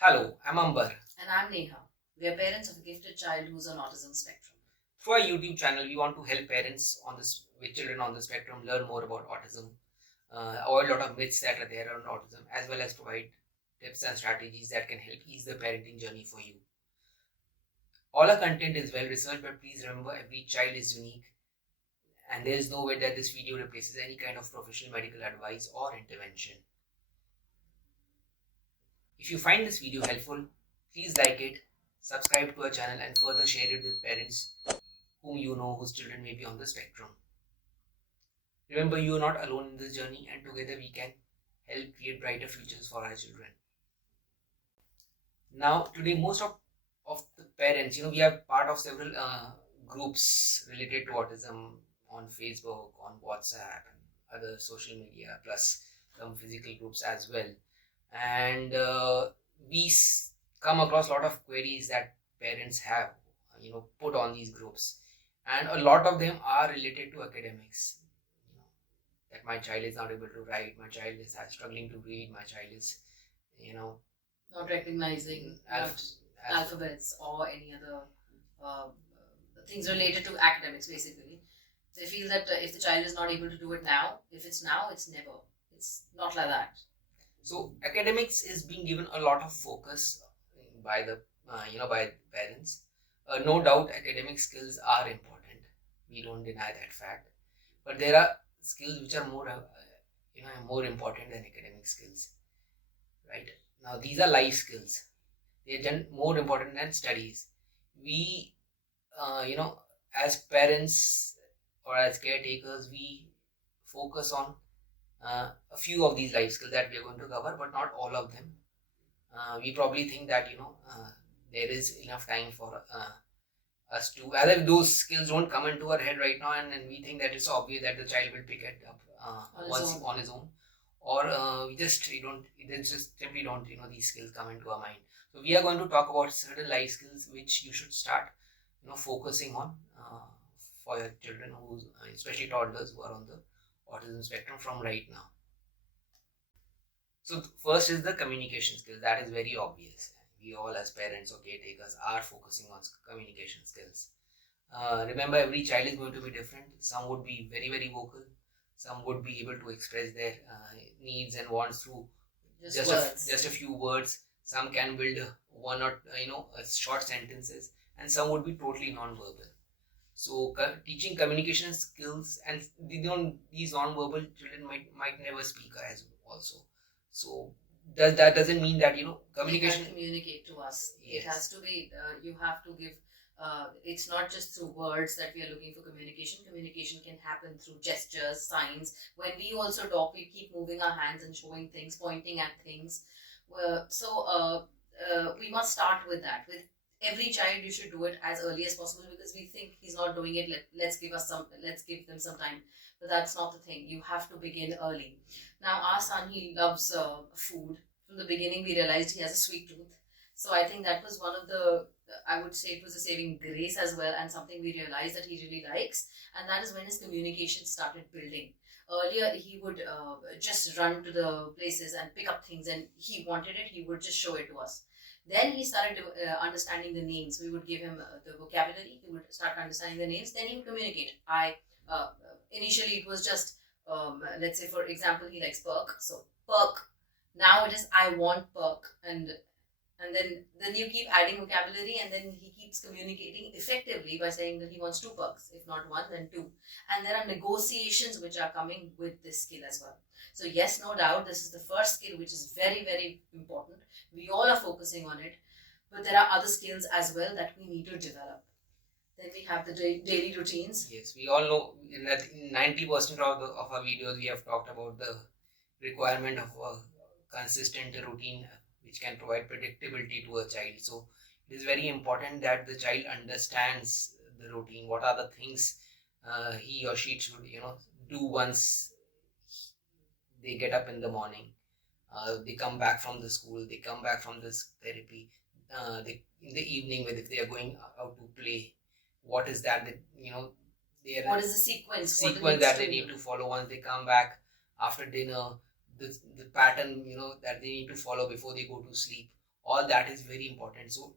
Hello, I'm Amber. And I'm Neha. We are parents of a gifted child who's on autism spectrum. Through our YouTube channel, we want to help parents with children on the spectrum learn more about autism, avoid a lot of myths that are there on autism, as well as provide tips and strategies that can help ease the parenting journey for you. All our content is well researched, but please remember every child is unique, and there is no way that this video replaces any kind of professional medical advice or intervention. If you find this video helpful, please like it, subscribe to our channel, and further share it with parents whom you know whose children may be on the spectrum. Remember, you are not alone in this journey, and together we can help create brighter futures for our children. Now, today, most of the parents, we are part of several groups related to autism on Facebook, on WhatsApp, and other social media, plus some physical groups as well. And we come across a lot of queries that parents have, put on these groups. And a lot of them are related to academics. That my child is not able to write, my child is struggling to read, my child is, not recognizing alphabets or any other things related to academics, basically. They feel that if the child is not able to do it now, if it's now, it's never. It's not like that. So academics is being given a lot of focus by the by parents. No doubt academic skills are important. We don't deny that fact. But there are skills which are more important than academic skills, right? Now these are life skills. They are more important than studies. We, as parents or as caretakers, we focus on a few of these life skills that we are going to cover, but not all of them. We probably think that there is enough time for us to, either those skills don't come into our head right now, and we think that it's obvious that the child will pick it up on his own, or we just simply don't these skills come into our mind. So we are going to talk about certain life skills which you should start focusing on for your children, who especially toddlers who are on the autism spectrum from right now. So first is the communication skills. That is very obvious. We all as parents or caretakers are focusing on communication skills. Remember, every child is going to be different. Some would be very, very vocal. Some would be able to express their needs and wants through just a few words. Some can build one or short sentences, and some would be totally non-verbal. So teaching communication skills, and these non-verbal children might never speak as also. So that doesn't mean that communication. They communicate to us. Yes. It has to be. You have to give. It's not just through words that we are looking for communication. Communication can happen through gestures, signs. When we also talk, we keep moving our hands and showing things, pointing at things. We must start with that. With every child, you should do it as early as possible, because we think he's not doing it. Let's give them some time. But that's not the thing. You have to begin early. Now, our son, he loves food. From the beginning, we realized he has a sweet tooth. So I think that was one of I would say it was a saving grace as well, and something we realized that he really likes. And that is when his communication started building. Earlier, he would just run to the places and pick up things, and he wanted it, he would just show it to us. Then he started understanding the names. We would give him the vocabulary, he would start understanding the names, then he would communicate. Initially, it was just, let's say, for example, he likes perk, so perk. Now it is, I want perk, and then you keep adding vocabulary, and then he keeps communicating effectively by saying that he wants 2 perks. If not 1, then 2. And there are negotiations which are coming with this skill as well. So yes, no doubt, this is the first skill which is very, very important. We all are focusing on it, but there are other skills as well that we need to develop. Then we have the daily routines. Yes, we all know in 90% of our videos we have talked about the requirement of a consistent routine which can provide predictability to a child. So it is very important that the child understands the routine. What are the things he or she should do once they get up in the morning. They come back from the school. They come back from this therapy. In the evening, if they are going out to play, what is that what is the sequence that they need to follow once they come back after dinner, the pattern that they need to follow before they go to sleep. all that is very important. So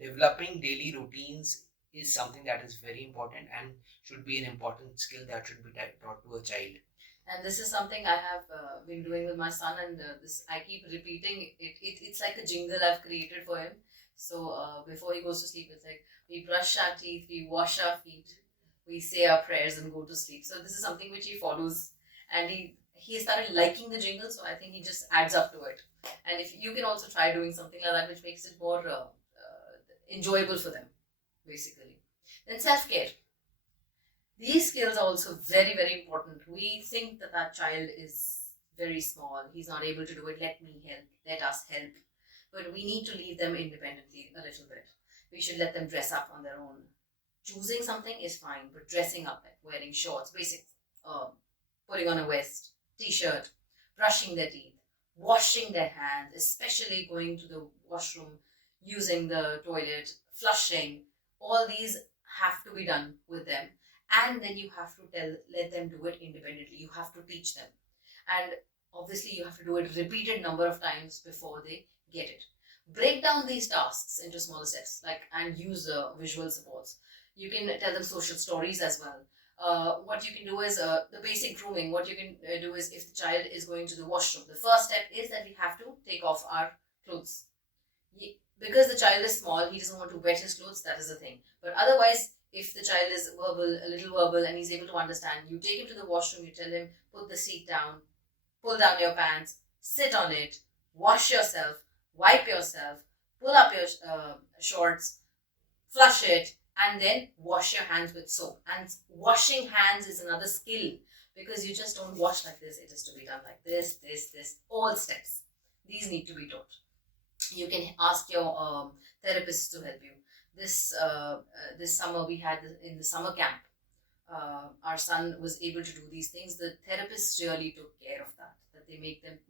developing daily routines is something that is very important and should be an important skill that should be taught to a child. And this is something I have been doing with my son, and this I keep repeating it. It's like a jingle I've created for him. So before he goes to sleep, it's like we brush our teeth, we wash our feet, we say our prayers, and go to sleep. So this is something which he follows, and he started liking the jingle. So I think he just adds up to it. And if you can also try doing something like that, which makes it more enjoyable for them, basically. Then self care. These skills are also very, very important. We think that that child is very small, he's not able to do it, let me help, let us help. But we need to leave them independently a little bit. We should let them dress up on their own. Choosing something is fine, but dressing up, like wearing shorts, basic, putting on a vest, t-shirt, brushing their teeth, washing their hands, especially going to the washroom, using the toilet, flushing, all these have to be done with them. And then you have to let them do it independently. You have to teach them, and obviously you have to do it repeated number of times before they get it. Break down these tasks into smaller steps, and use visual supports. You can tell them social stories as well. What you can do is the basic grooming. What you can do is, if the child is going to the washroom, the first step is that we have to take off our clothes. Because the child is small, he doesn't want to wet his clothes, that is the thing. But otherwise, if the child is a little verbal, and he's able to understand, you take him to the washroom, you tell him, put the seat down, pull down your pants, sit on it, wash yourself, wipe yourself, pull up your shorts, flush it, and then wash your hands with soap. And washing hands is another skill, because you just don't wash like this. It is to be done like this, all steps. These need to be taught. You can ask your therapist to help you. This summer we had in the summer camp, our son was able to do these things. The therapists really took care of that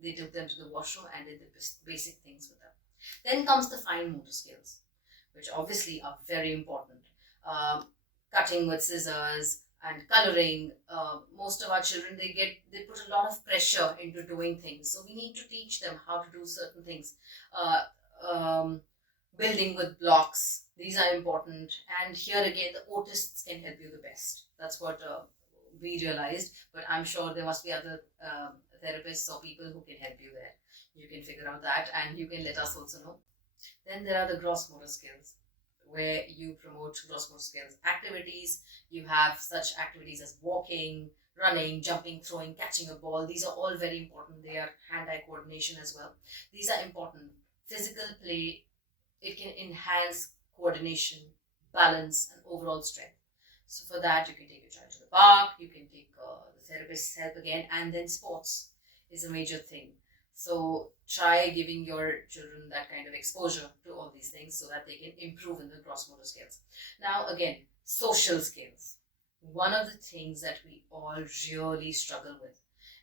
they took them to the washroom and did the basic things with them. Then comes the fine motor skills, which obviously are very important. Cutting with scissors and coloring. Most of our children, they put a lot of pressure into doing things, so we need to teach them how to do certain things. Building with blocks, these are important. And here again, the autists can help you the best. That's what we realized, but I'm sure there must be other therapists or people who can help you there. You can figure out that, and you can let us also know. Then there are the gross motor skills, where you promote gross motor skills activities. You have such activities as walking, running, jumping, throwing, catching a ball. These are all very important. They are hand-eye coordination as well. These are important. Physical play, it can enhance coordination, balance, and overall strength. So for that, you can take your child to the park, you can take the therapist's help again, and then sports is a major thing. So try giving your children that kind of exposure to all these things so that they can improve in the gross motor skills. Now again, social skills. One of the things that we all really struggle with.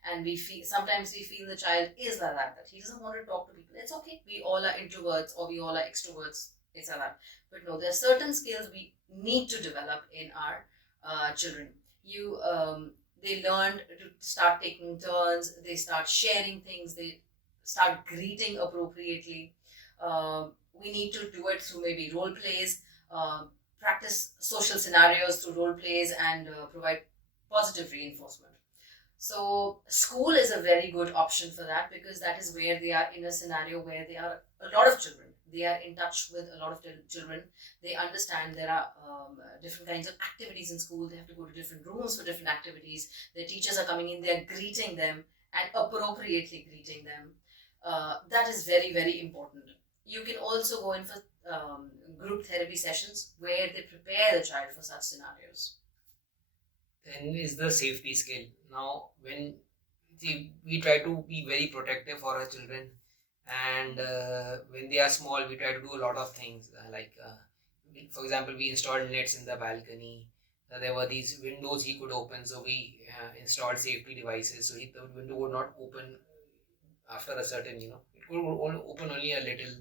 And sometimes we feel the child is like that he doesn't want to talk to people. It's okay. We all are introverts or we all are extroverts. It's like that. But no, there are certain skills we need to develop in our children. They learn to start taking turns. They start sharing things. They start greeting appropriately. We need to do it through maybe role plays, practice social scenarios through role plays, and provide positive reinforcement. So school is a very good option for that, because that is where they are in a scenario where there are a lot of children. They are in touch with a lot of children. They understand there are different kinds of activities in school. They have to go to different rooms for different activities. Their teachers are coming in, they are greeting them and appropriately greeting them. That is very, very important. You can also go in for group therapy sessions where they prepare the child for such scenarios. Then is the safety skill. Now, when we try to be very protective for our children, and when they are small, we try to do a lot of things. For example, we installed nets in the balcony. There were these windows he could open, so we installed safety devices, so the window would not open after a certain, it could open only a little.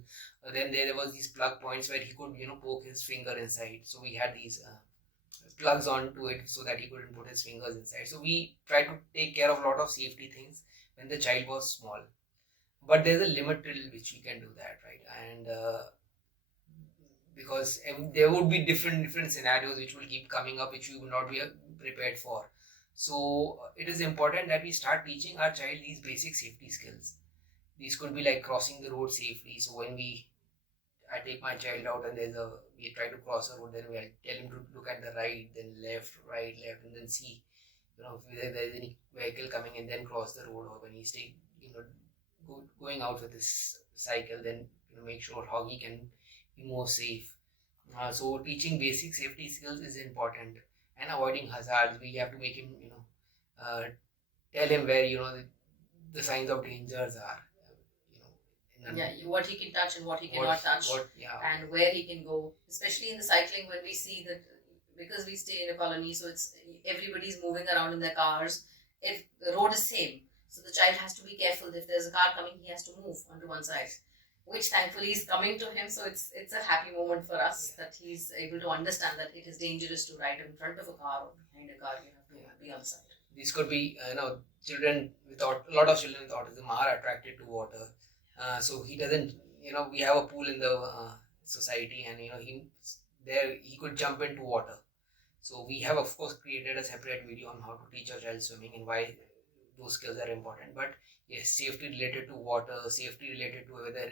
Then there was these plug points where he could, poke his finger inside. So we had these plugs onto it so that he couldn't put his fingers inside. So we tried to take care of a lot of safety things when the child was small. but there's a limit till which we can do that, right? And because there would be different scenarios which will keep coming up, which we will not be prepared for. So it is important that we start teaching our child these basic safety skills. These could be like crossing the road safely. So when I take my child out and we try to cross a road, then we tell him to look at the right, then left, right, left, and then see, if there's any vehicle coming, and then cross the road. Or when he's going out with his cycle, then make sure how he can be more safe. So teaching basic safety skills is important, and avoiding hazards. We have to make him, tell him where the signs of dangers are. Yeah, what he can touch and what he cannot touch, and where he can go. Especially in the cycling, when we see that, because we stay in a colony, so it's everybody's moving around in their cars. If the road is same, so the child has to be careful. If there's a car coming, he has to move onto one side, which thankfully is coming to him. So it's a happy moment for us that he's able to understand that it is dangerous to ride in front of a car or behind a car. You have to be on the side. This could be, children a lot of children with autism are attracted to water. So he doesn't, we have a pool in the society, and he could jump into water. So we have, of course, created a separate video on how to teach a child swimming and why those skills are important. But yes, safety related to water, safety related to whether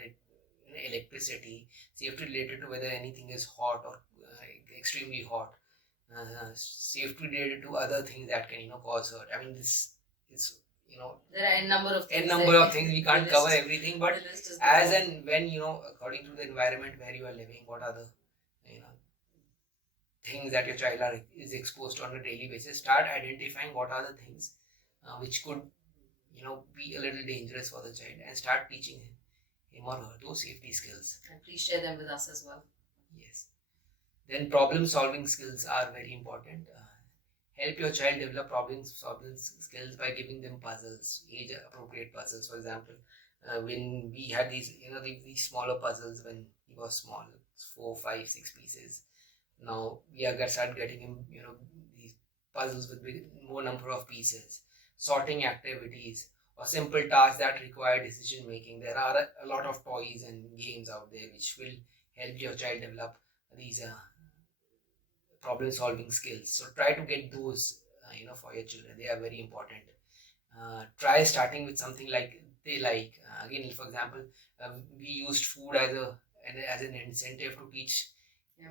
electricity, safety related to whether anything is hot or extremely hot, safety related to other things that can cause hurt. I mean, this is there are a number of things. We can't cover everything, but as and when according to the environment where you are living, what are the things that your child is exposed to on a daily basis, start identifying what are the things which could be a little dangerous for the child, and start teaching him or her those safety skills. And please share them with us as well. Yes. Then problem solving skills are very important. Help your child develop problem solving skills by giving them puzzles, age appropriate puzzles. For example, when we had these these smaller puzzles when he was small, 4, 5, 6 pieces. Now we are start getting him these puzzles with more number of pieces, sorting activities, or simple tasks that require decision making. There are a lot of toys and games out there which will help your child develop these problem solving skills. So try to get those for your children. They are very important. Try starting with something like they like. Again, for example, we used food as an incentive to teach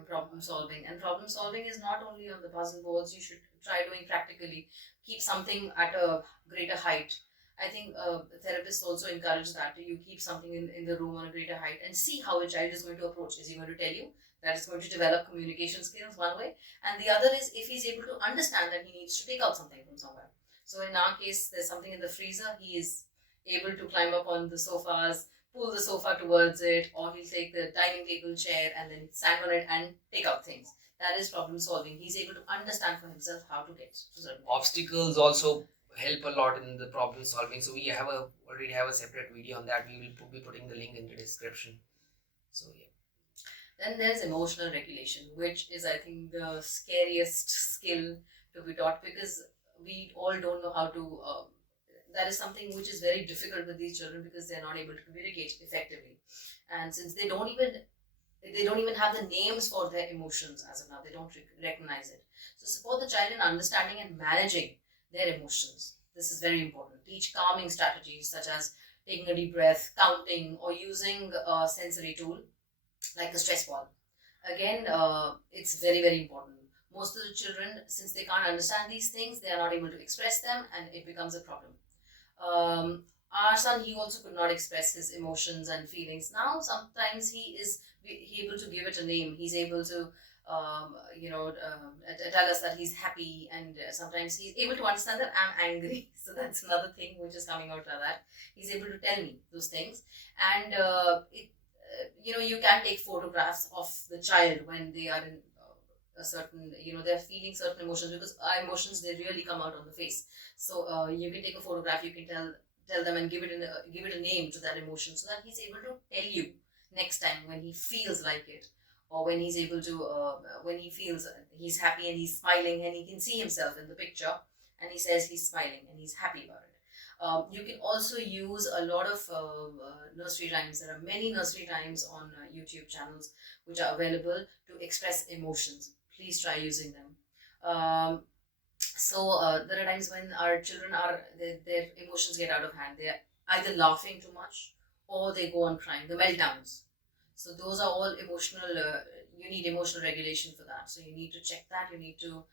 problem solving. And problem solving is not only on the puzzle boards. You should try doing practically. Keep something at a greater height. I think therapists also encourage that you keep something in the room on a greater height and see how a child is going to approach. Is he going to tell you? That is going to develop communication skills one way, and the other is if he's able to understand that he needs to take out something from somewhere. So in our case, there's something in the freezer, he is able to climb up on the sofas, pull the sofa towards it, or he'll take the dining table chair and then stand on it and take out things. That is problem solving. He's able to understand for himself how to get to certain obstacles. Also help a lot in the problem solving. So we already have a separate video on that. We will be putting the link in the description. So yeah. Then there's emotional regulation, which is, I think, the scariest skill to be taught, because we all don't know how to. That is something which is very difficult with these children because they're not able to communicate effectively, and since they don't even have the names for their emotions as of now, they don't recognize it. So support the child in understanding and managing their emotions. This is very important. Teach calming strategies such as taking a deep breath, counting, or using a sensory tool like the stress ball. Again, it's very, very important. Most of the children, since they can't understand these things, they are not able to express them, and it becomes a problem. Our son, he also could not express his emotions and feelings. Now, sometimes he is able to give it a name. He's able to, tell us that he's happy, and sometimes he's able to understand that I'm angry. So that's another thing which is coming out of that. He's able to tell me those things, and you can take photographs of the child when they are in a certain, they're feeling certain emotions, because our emotions, they really come out on the face. So you can take a photograph, you can tell them and give it a name to that emotion, so that he's able to tell you next time when he feels like it, or when he's able to, when he feels he's happy and he's smiling and he can see himself in the picture and he says he's smiling and he's happy about it. You can also use a lot of nursery rhymes. There are many nursery rhymes on YouTube channels which are available to express emotions. Please try using them. There are times when our children their emotions get out of hand. They are either laughing too much or they go on crying, the meltdowns. So those are all emotional. You need emotional regulation for that. So you need to check that. You need to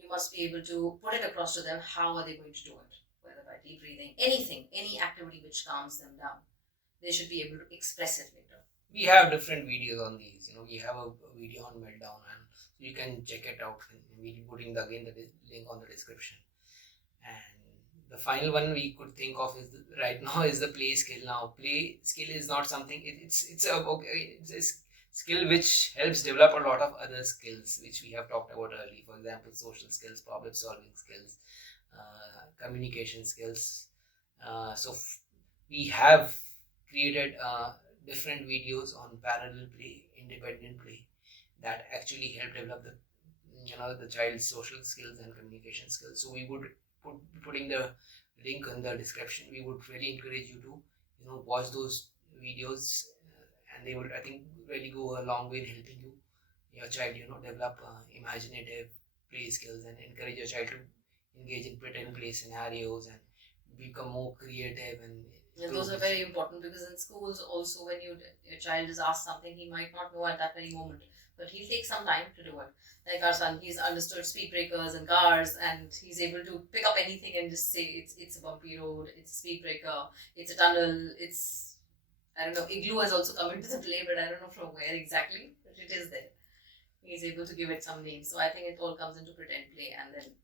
you must be able to put it across to them. How are they going to do it? Whether by deep breathing, anything, any activity which calms them down, they should be able to express it later. We have different videos on these. We have a video on meltdown, and you can check it out. We'll be putting the link on the description. And the final one we could think of is right now is the play skill. Now, play skill is not something. It's a skill which helps develop a lot of other skills which we have talked about earlier. For example, social skills, problem solving skills, communication skills. We have created different videos on parallel play, independent play, that actually help develop the child's social skills and communication skills. So we would putting the link in the description. We would really encourage you to watch those videos, and they would, I think, really go a long way in helping your child develop imaginative play skills, and encourage your child to engage in pretend play scenarios and become more creative. And those are very important, because in schools also, when your child is asked something, he might not know at that very moment, but he'll take some time to do it. Like our son, he's understood speed breakers and cars, and he's able to pick up anything and just say it's a bumpy road, it's a speed breaker, it's a tunnel, it's, I don't know, igloo has also come into the play, but I don't know from where exactly, but it is there. He's able to give it some names. So I think it all comes into pretend play, and then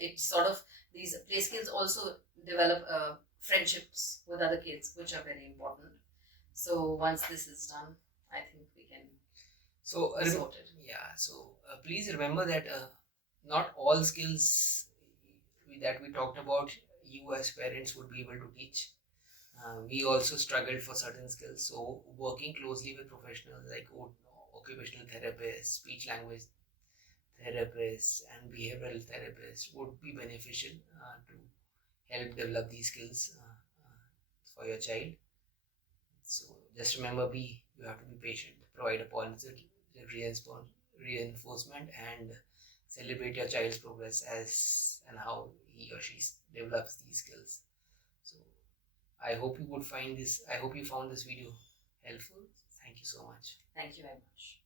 it sort of, these play skills also develop friendships with other kids, which are very important. So once this is done, I think we can sort it. Yeah. So please remember that not all skills that we talked about, you as parents would be able to teach. We also struggled for certain skills. So working closely with professionals like occupational therapists, speech language therapists, and behavioral therapists would be beneficial to help develop these skills for your child. So just remember, you have to be patient, provide a positive reinforcement, and celebrate your child's progress as and how he or she develops these skills. So I hope you found this video helpful. Thank you so much. Thank you very much.